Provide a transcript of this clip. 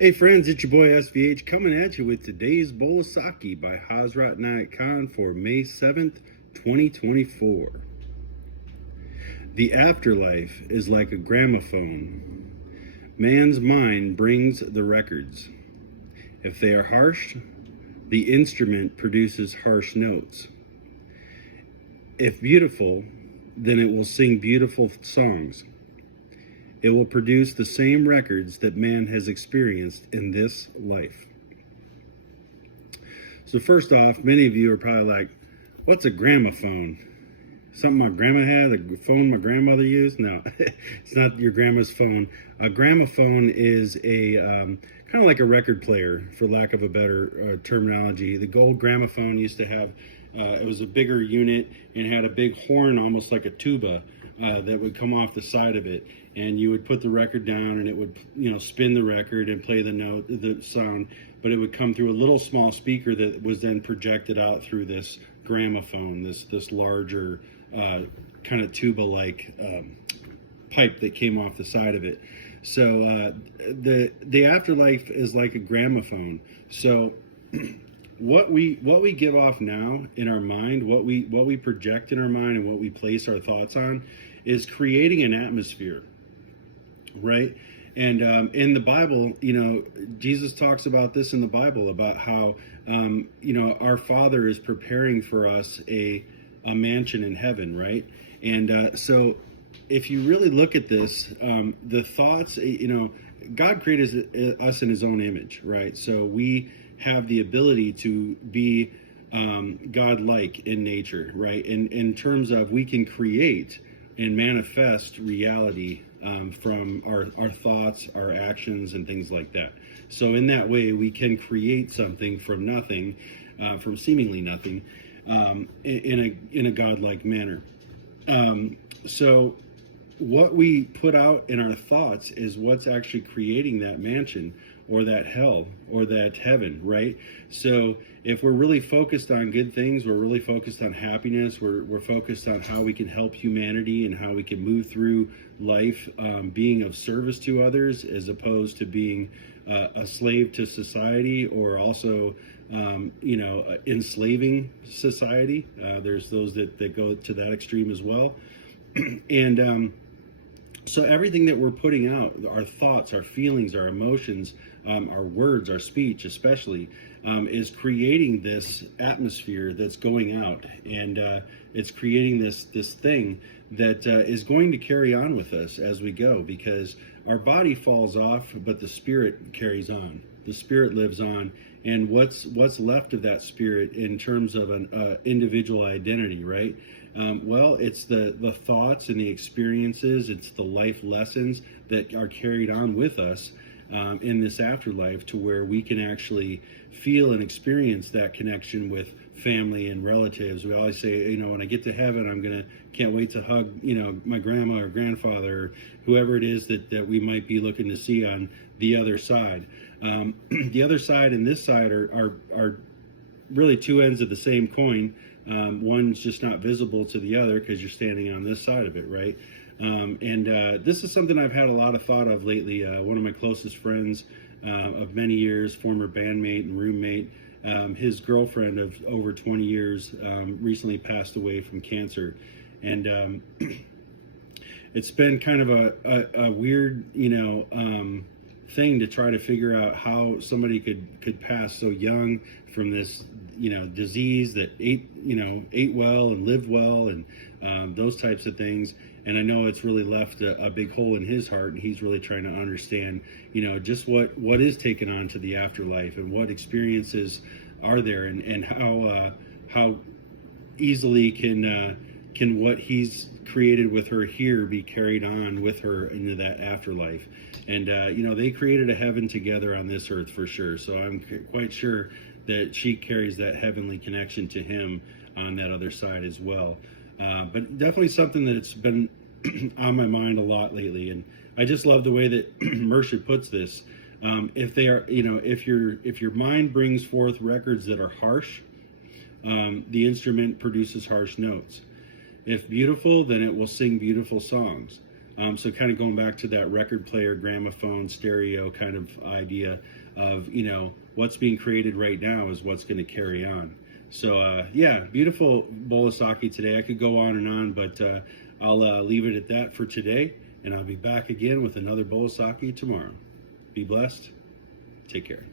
Hey friends, it's your boy SVH coming at you with today's bowl of Saki by Hazrat Nayat Khan for May 7th, 2024. The afterlife is like a gramophone. Man's mind brings the records. If they are harsh, the instrument produces harsh notes. If beautiful, then it will sing beautiful songs. It will produce the same records that man has experienced in this life. So first off, many of you are probably like, what's a gramophone? Something my grandma had, a phone my grandmother used? No, it's not your grandma's phone. A gramophone is a kind of like a record player, for lack of a better terminology. The gold gramophone used to have, it was a bigger unit and had a big horn, almost like a tuba, that would come off the side of it, and you would put the record down and it would spin the record and play the sound, but it would come through a little small speaker that was then projected out through this gramophone, this larger kind of tuba like pipe that came off the side of it. So the afterlife is like a gramophone. So what we give off now in our mind, what we project in our mind and what we place our thoughts on is creating an atmosphere, right? And in the Bible, Jesus talks about this in the Bible, about how our Father is preparing for us a mansion in heaven, right? And so if you really look at this, the thoughts, God created us in his own image, right? So we have the ability to be God-like in nature, right? In terms of, we can create and manifest reality from our thoughts, our actions, and things like that. So in that way, we can create something from nothing, from seemingly nothing, in a godlike manner. So what we put out in our thoughts is what's actually creating that mansion, or that hell, or that heaven, right? So if we're really focused on good things, we're really focused on happiness, we're focused on how we can help humanity and how we can move through life, being of service to others, as opposed to being a slave to society, or also enslaving society. There's those that go to that extreme as well. And so everything that we're putting out, our thoughts, our feelings, our emotions, our words, our speech especially, is creating this atmosphere that's going out, and it's creating this thing that is going to carry on with us as we go, because our body falls off, but the spirit carries on. The spirit lives on, and what's left of that spirit in terms of an individual identity, right? Well, it's the thoughts and the experiences, it's the life lessons that are carried on with us in this afterlife, to where we can actually feel and experience that connection with family and relatives. We always say, when I get to heaven, can't wait to hug, my grandma or grandfather, or whoever it is that we might be looking to see on the other side. The other side and this side are really two ends of the same coin. One's just not visible to the other because you're standing on this side of it, right? And this is something I've had a lot of thought of lately. One of my closest friends of many years, former bandmate and roommate, his girlfriend of over 20 years, recently passed away from cancer. And it's been kind of a weird, thing to try to figure out how somebody could pass so young from this disease that ate well and lived well, and those types of things. And I know it's really left a big hole in his heart, and he's really trying to understand just what is taken on to the afterlife, and what experiences are there, and how easily can what he's created with her here be carried on with her into that afterlife. And they created a heaven together on this earth for sure, so I'm quite sure that she carries that heavenly connection to him on that other side as well. But definitely something that's been on my mind a lot lately, and I just love the way that Mersha puts this. If they are, if your mind brings forth records that are harsh, the instrument produces harsh notes. If beautiful, then it will sing beautiful songs. So kind of going back to that record player, gramophone, stereo kind of idea of, what's being created right now is what's going to carry on. So yeah, beautiful bowl of sake today. I could go on and on, but I'll leave it at that for today, and I'll be back again with another bowl of sake tomorrow. Be blessed. Take care.